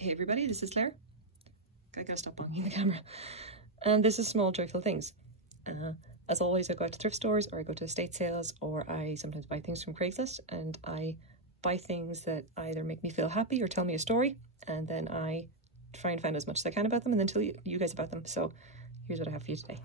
Hey everybody, this is Claire. I gotta stop banging the camera. And this is Small Joyful Things. As always, I go out to thrift stores, or I go to estate sales, or I sometimes buy things from Craigslist, and I buy things that either make me feel happy or tell me a story, and then I try and find as much as I can about them and then tell you guys about them. So here's what I have for you today.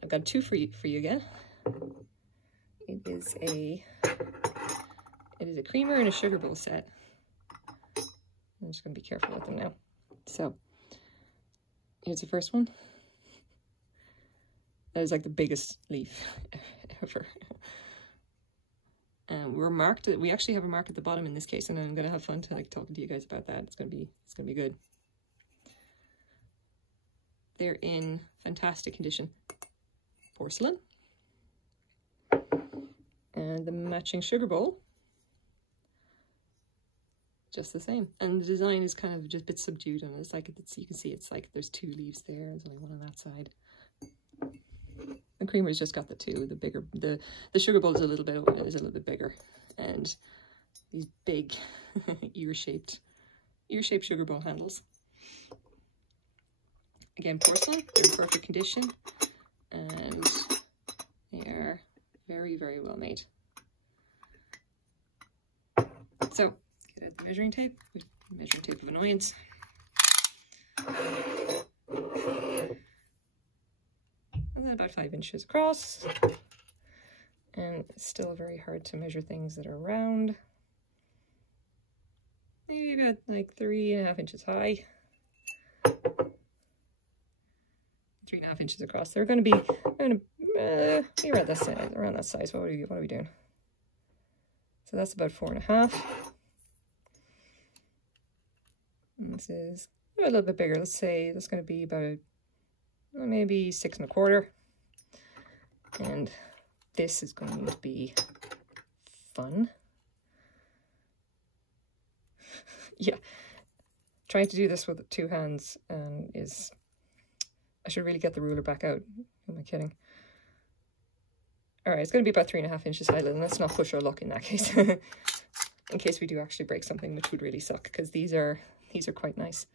I've got two for you again. It is a creamer and a sugar bowl set. I'm just going to be careful with them now. So, here's the first one. That is like the biggest leaf ever. And we actually have a mark at the bottom in this case, and I'm going to have fun talking to you guys about that. It's going to be good. They're in fantastic condition. Porcelain. And the matching sugar bowl, just the same. And the design is kind of just a bit subdued, and it's like, you can see it's like there's two leaves there, there's only one on that side. The creamer's just got the two. The sugar bowl is a little bit bigger, and these big ear-shaped sugar bowl handles. Again, porcelain, they're in perfect condition, and they are very, very well made. So, get out the measuring tape of annoyance. And then about 5 inches across. And it's still very hard to measure things that are round. Maybe about like 3.5 inches high. 3.5 inches across. They're going to be around that size. What are we doing? So that's about 4.5. And this is a little bit bigger. Let's say that's going to be about maybe 6.25. And this is going to be fun. Yeah, trying to do this with 2 hands is. I should really get the ruler back out. Who am I kidding? All right, it's going to be about 3.5 inches high, and let's not push our luck in that case. In case we do actually break something, which would really suck, because these are quite nice.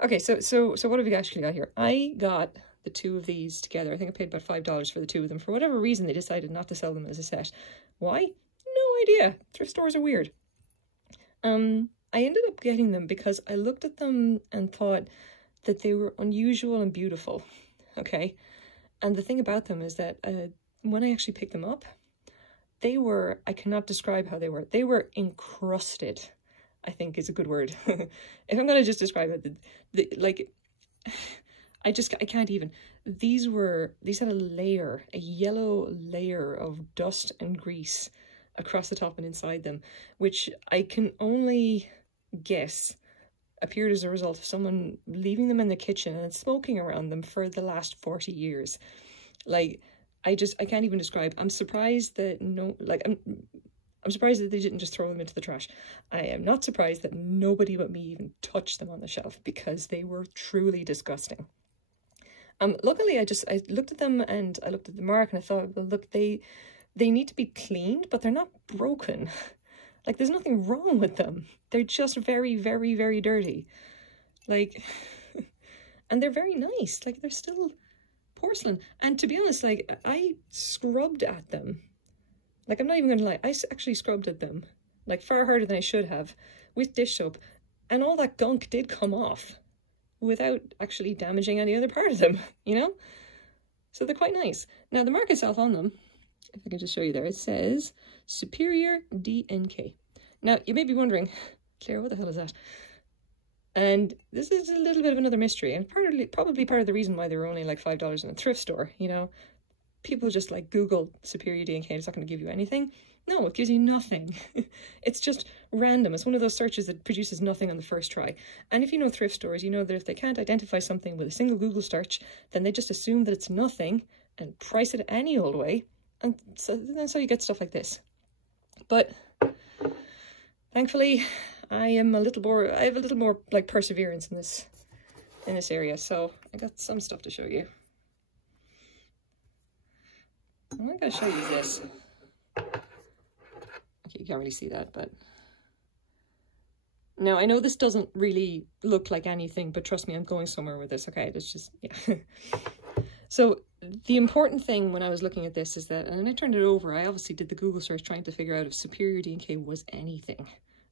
Okay, so what have we actually got here? I got the 2 of these together. I think I paid about $5 for the 2 of them. For whatever reason, they decided not to sell them as a set. Why? No idea. Thrift stores are weird. I ended up getting them because I looked at them and thought that they were unusual and beautiful. Okay, and the thing about them is that when I actually picked them up, I cannot describe how they were. They were encrusted, I think is a good word. If I'm going to just describe it, I can't even. These had a yellow layer of dust and grease across the top and inside them, which I can only guess appeared as a result of someone leaving them in the kitchen and smoking around them for the last 40 years. Like, I can't even describe. I'm surprised that I'm surprised that they didn't just throw them into the trash. I am not surprised that nobody but me even touched them on the shelf, because they were truly disgusting. Luckily, I looked at them and I looked at the mark and I thought, well, look, they need to be cleaned, but they're not broken. Like, there's nothing wrong with them. They're just very, very, very dirty. Like, and they're very nice. Like, they're still porcelain. And to be honest, like, I scrubbed at them. Like, I'm not even going to lie. I actually scrubbed at them, like, far harder than I should have, with dish soap. And all that gunk did come off without actually damaging any other part of them, you know? So they're quite nice. Now, the mark itself on them, if I can just show you there, it says Superior DNK. Now, you may be wondering, Claire, what the hell is that? And this is a little bit of another mystery, and probably part of the reason why they were only like $5 in a thrift store, you know? People just like Google Superior DNK, it's not going to give you anything. No, it gives you nothing. It's just random. It's one of those searches that produces nothing on the first try. And if you know thrift stores, you know that if they can't identify something with a single Google search, then they just assume that it's nothing and price it any old way. And so you get stuff like this. But thankfully, I have a little more like perseverance in this area. So I got some stuff to show you. I'm going to show you this. Okay, you can't really see that, but Now, I know this doesn't really look like anything, but trust me, I'm going somewhere with this, okay? It's just, yeah. So the important thing when I was looking at this is that, and I turned it over, I obviously did the Google search trying to figure out if superior D&K was anything,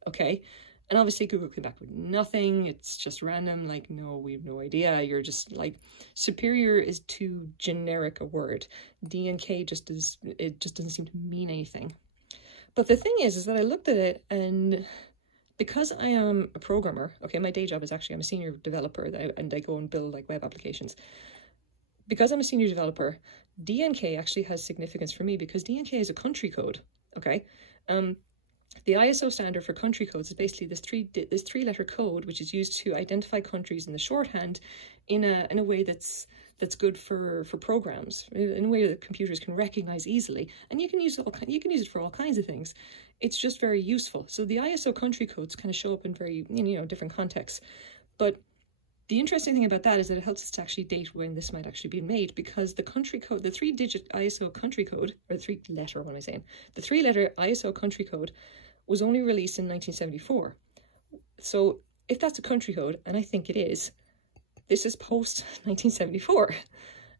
okay? And obviously Google came back with nothing. It's just random, like, no, we have no idea. You're just like, superior is too generic a word. D&K just is, it just doesn't seem to mean anything. But the thing is that I looked at it, and because I am a programmer, okay, my day job is actually, I'm a senior developer, and I go and build like web applications. Because I'm a senior developer, D&K actually has significance for me because D&K is a country code, okay? The ISO standard for country codes is basically this three-letter code, which is used to identify countries in the shorthand in a way that's good for programs, in a way that computers can recognize easily, and you can use it for all kinds of things. It's just very useful. So the ISO country codes kind of show up in very different contexts, but the interesting thing about that is that it helps us to actually date when this might actually be made, because the country code, the 3-digit ISO country code, or the 3-letter, what am I saying? The 3-letter ISO country code was only released in 1974. So if that's a country code, and I think it is, this is post 1974.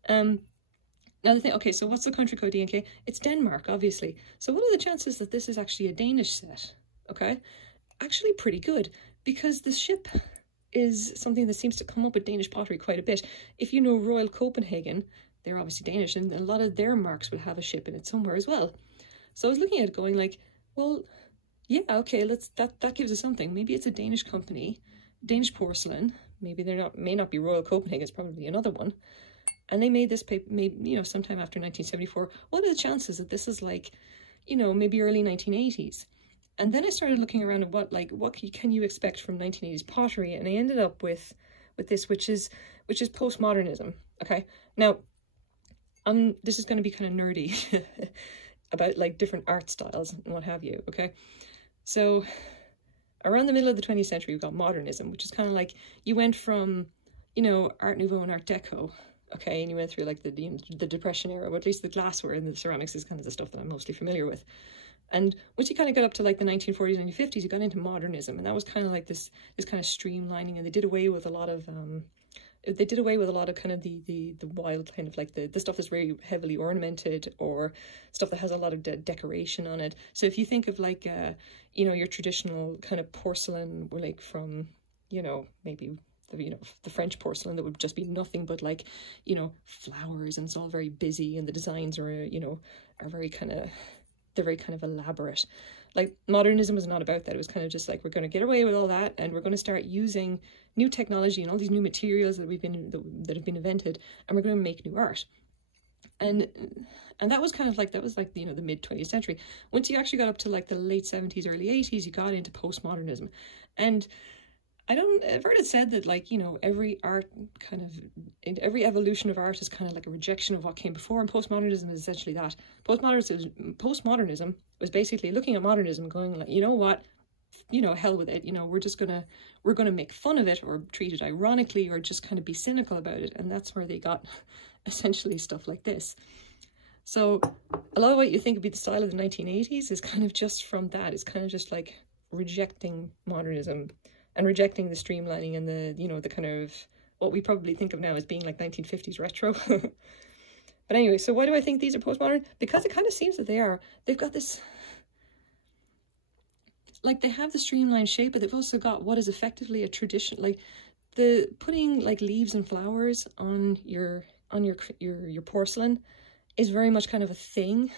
Now the thing, okay, so what's the country code D&K? It's Denmark, obviously. So what are the chances that this is actually a Danish set? Okay, actually pretty good, because the ship is something that seems to come up with Danish pottery quite a bit. If you know Royal Copenhagen, they're obviously Danish, and a lot of their marks would have a ship in it somewhere as well. So I was looking at it going like, well, yeah, okay, that gives us something. Maybe it's a Danish company, Danish porcelain. Maybe may not be Royal Copenhagen, it's probably another one. And they made this paper, sometime after 1974. What are the chances that this is like, maybe early 1980s? And then I started looking around at what can you expect from 1980s pottery, and I ended up with this, which is postmodernism. Okay, now this is going to be kind of nerdy about like different art styles and what have you. Okay, so around the middle of the 20th century, we've got modernism, which is kind of like you went from Art Nouveau and Art Deco. Okay, and you went through like the Depression era, but at least the glassware and the ceramics is kind of the stuff that I'm mostly familiar with. And once you kind of got up to like the 1940s and 1950s, you got into modernism, and that was kind of like this kind of streamlining, and they did away with a lot of kind of the wild kind of like the stuff that's very heavily ornamented, or stuff that has a lot of decoration on it. So if you think of like your traditional kind of porcelain, like from maybe the French porcelain that would just be nothing but like flowers, and it's all very busy, and the designs are very kind of, they're very kind of elaborate. Like modernism was not about that. It was kind of just like, we're going to get away with all that, and we're going to start using new technology and all these new materials that have been invented, and we're going to make new art. And that was kind of like, the mid 20th century. Once you actually got up to like the late 70s, early 80s, you got into postmodernism. And I've heard it said that like, every every evolution of art is kind of like a rejection of what came before, and postmodernism is essentially that. Postmodernism was basically looking at modernism and going like, you know what, hell with it, we're gonna make fun of it, or treat it ironically, or just kind of be cynical about it. And that's where they got essentially stuff like this. So a lot of what you think would be the style of the 1980s is kind of just from that. It's kind of just like rejecting modernism and rejecting the streamlining and the kind of what we probably think of now as being like 1950s retro. But anyway, so why do I think these are postmodern? Because it kind of seems that they are. They've got this, like, they have the streamlined shape, but they've also got what is effectively a tradition, like the putting like leaves and flowers on your porcelain is very much kind of a thing,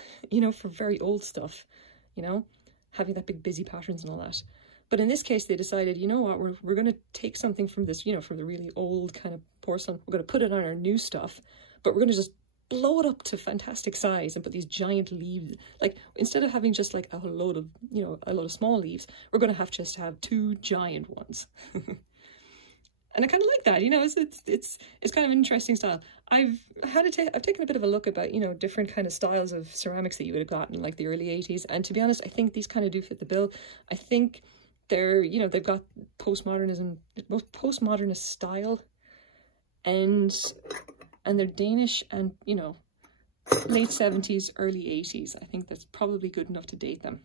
for very old stuff, having that big busy patterns and all that. But in this case, they decided, you know what, we're going to take something from this, from the really old kind of porcelain. We're going to put it on our new stuff, but we're going to just blow it up to fantastic size and put these giant leaves. Like, instead of having just like a load of small leaves, we're going to have 2 giant ones. And I kind of like that, it's kind of an interesting style. I've taken a bit of a look about, different kind of styles of ceramics that you would have gotten in like the early 80s. And to be honest, I think these kind of do fit the bill. I think they're, they've got postmodernist style, and they're Danish, and, late 70s, early 80s. I think that's probably good enough to date them.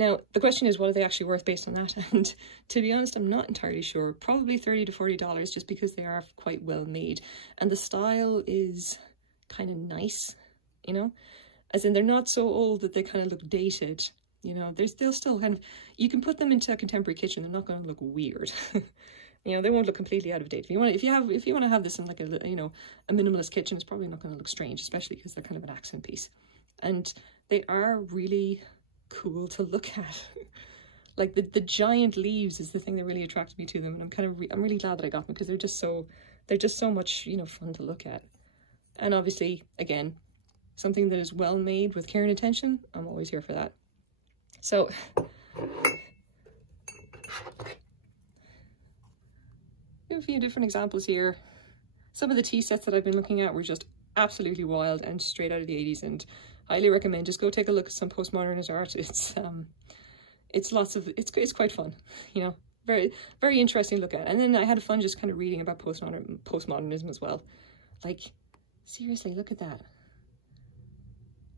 Now, the question is, what are they actually worth based on that? And to be honest, I'm not entirely sure. Probably $30 to $40, just because they are quite well made. And the style is kind of nice, you know? As in, they're not so old that they kind of look dated, you know? They'll still kind of... You can put them into a contemporary kitchen, they're not going to look weird. You know, they won't look completely out of date. If you want to have this in like a, you know, a minimalist kitchen, it's probably not going to look strange, especially because they're kind of an accent piece. And they are really cool to look at. Like the giant leaves is the thing that really attracted me to them, and I'm really glad that I got them, because they're just so much, you know, fun to look at. And obviously, again, something that is well made with care and attention, I'm always here for that. So a few different examples here. Some of the tea sets that I've been looking at were just absolutely wild and straight out of the 80s, and highly recommend just go take a look at some postmodernist art. It's quite fun, you know, very interesting to look at. And then I had fun just kind of reading about postmodernism as well. Like, seriously, look at that.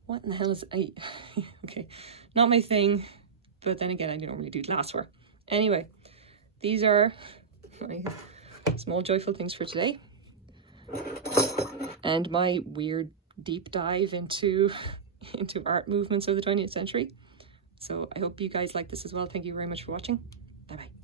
What in the hell is okay, not my thing, but then again, I don't really do glassware. Anyway, these are my small joyful things for today, and my weird deep dive into art movements of the 20th century. So I hope you guys like this as well. Thank you very much for watching. Bye bye.